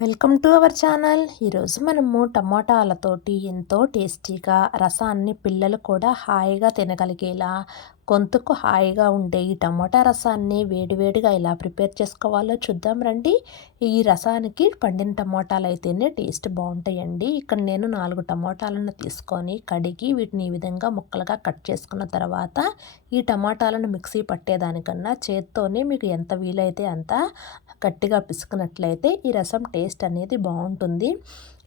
Welcome to our channel. ఈరోజు మనము టమోటాలతోటి ఎంతో టేస్టీగా రసాన్ని పిల్లలు కూడా హాయిగా తినగలిగేలా గొంతుకు హాయిగా ఉండే ఈ టమాటా రసాన్ని వేడివేడిగా ఎలా ప్రిపేర్ చేసుకోవాలో చూద్దాం రండి. ఈ రసానికి పండిన టమాటాలు అయితేనే టేస్ట్ బాగుంటాయండి. ఇక్కడ నేను నాలుగు టమాటాలను తీసుకొని కడిగి వీటిని ఈ విధంగా ముక్కలుగా కట్ చేసుకున్న తర్వాత ఈ టమాటాలను మిక్సీ పట్టేదానికన్నా చేత్తోనే మీకు ఎంత వీలైతే అంత గట్టిగా పిసుకున్నట్లయితే ఈ రసం టేస్ట్ అనేది బాగుంటుంది.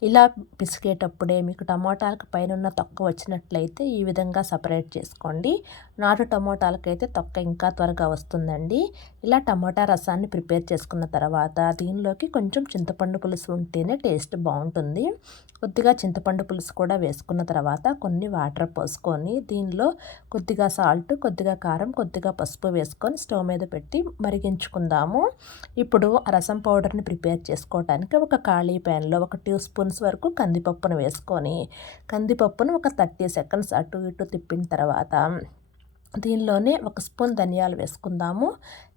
ఇలా పిసికేటప్పుడే మీకు టమోటాలకు పైన తొక్క వచ్చినట్లయితే ఈ విధంగా సపరేట్ చేసుకోండి. నాటు టమోటాలకైతే తొక్క ఇంకా త్వరగా వస్తుందండి. ఇలా టమోటా రసాన్ని ప్రిపేర్ చేసుకున్న తర్వాత దీనిలోకి కొంచెం చింతపండు పులుసు ఉంటేనే టేస్ట్ బాగుంటుంది. కొద్దిగా చింతపండు పులుసు కూడా వేసుకున్న తర్వాత కొన్ని వాటర్ పోసుకొని దీనిలో కొద్దిగా సాల్ట్ కొద్దిగా కారం కొద్దిగా పసుపు వేసుకొని స్టవ్ మీద పెట్టి మరిగించుకుందాము. ఇప్పుడు రసం పౌడర్ని ప్రిపేర్ చేసుకోవడానికి ఒక ఖాళీ ప్యాన్లో ఒక టీ స్పూన్స్ వరకు కందిపప్పును వేసుకొని కందిపప్పును ఒక థర్టీ సెకండ్స్ అటు ఇటు తిప్పిన తర్వాత దీనిలోనే ఒక స్పూన్ ధనియాలు వేసుకుందాము.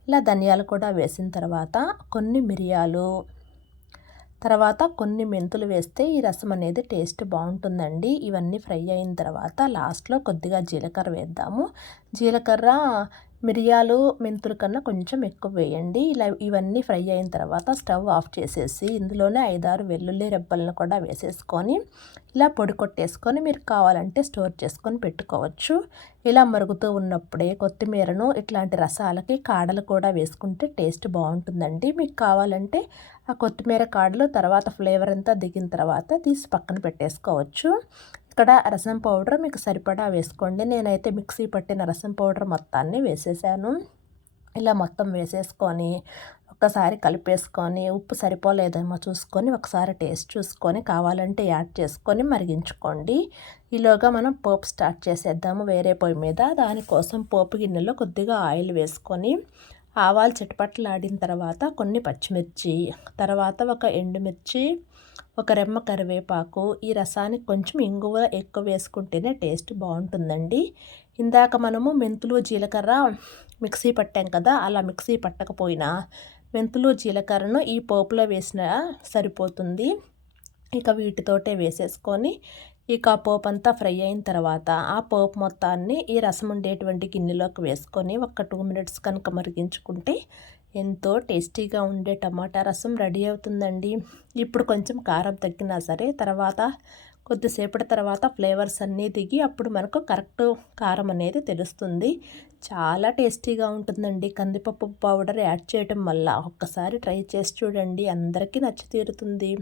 ఇలా ధనియాలు కూడా వేసిన తర్వాత కొన్ని మిరియాలు తర్వాత కొన్ని మెంతులు వేస్తే ఈ రసం అనేది టేస్ట్ బాగుంటుందండి. ఇవన్నీ ఫ్రై అయిన తర్వాత లాస్ట్లో కొద్దిగా జీలకర్ర వేద్దాము. జీలకర్ర మిరియాలు మెంతులు కన్నా కొంచెం ఎక్కువ వేయండి. ఇలా ఇవన్నీ ఫ్రై అయిన తర్వాత స్టవ్ ఆఫ్ చేసేసి ఇందులోనే ఐదారు వెల్లుల్లి రెబ్బలను కూడా వేసేసుకొని ఇలా పొడి కొట్టేసుకొని మీరు కావాలంటే స్టోర్ చేసుకొని పెట్టుకోవచ్చు. ఇలా మరుగుతూ ఉన్నప్పుడే కొత్తిమీరను ఇట్లాంటి రసాలకి కాడలు కూడా వేసుకుంటే టేస్ట్ బాగుంటుందండి. మీకు కావాలంటే ఆ కొత్తిమీర కాడలు తర్వాత ఫ్లేవర్ అంతా దిగిన తర్వాత తీసి పక్కన పెట్టేసుకోవచ్చు. ఇక్కడ రసం పౌడర్ మీకు సరిపడా వేసుకోండి. నేనైతే మిక్సీ పట్టిన రసం పౌడర్ మొత్తాన్ని వేసేసాను. ఇలా మొత్తం వేసేసుకొని ఒక్కసారి కలిపేసుకొని ఉప్పు సరిపోలేదేమో చూసుకొని ఒకసారి టేస్ట్ చూసుకొని కావాలంటే యాడ్ చేసుకొని మరిగించుకోండి. ఈలోగా మనం పోపు స్టార్ట్ చేసేద్దాము వేరే పొయ్యి మీద. దానికోసం పోపు గిన్నెలో కొద్దిగా ఆయిల్ వేసుకొని ఆవాలు చిటపట్లాడిన తర్వాత కొన్ని పచ్చిమిర్చి తర్వాత ఒక ఎండుమిర్చి ఒక రెమ్మ కరివేపాకు ఈ రసానికి కొంచెం ఇంగువ ఎక్కువ వేసుకుంటేనే టేస్ట్ బాగుంటుందండి. ఇందాక మనము మెంతులు జీలకర్ర మిక్సీ పట్టాం కదా అలా మిక్సీ పట్టకపోయినా మెంతులు జీలకర్రను ఈ పోపులో వేసిన సరిపోతుంది. ఇక వీటితోటే వేసేసుకొని ఇక ఆ పోపు అంతా ఫ్రై అయిన తర్వాత ఆ పోపు మొత్తాన్ని ఈ రసం ఉండేటువంటి గిన్నెలోకి వేసుకొని ఒక టూ మినిట్స్ కనుక మరిగించుకుంటే ఎంతో టేస్టీగా ఉండే టమాటా రసం రెడీ అవుతుందండి. ఇప్పుడు కొంచెం కారం తగ్గినా సరే తర్వాత కొద్దిసేపటి తర్వాత ఫ్లేవర్స్ అన్నీ దిగి అప్పుడు మనకు కరెక్ట్ కారం అనేది తెలుస్తుంది. చాలా టేస్టీగా ఉంటుందండి. కందిపప్పు పౌడర్ యాడ్ చేయడం వల్ల ఒక్కసారి ట్రై చేసి చూడండి. అందరికీ నచ్చి తీరుతుంది.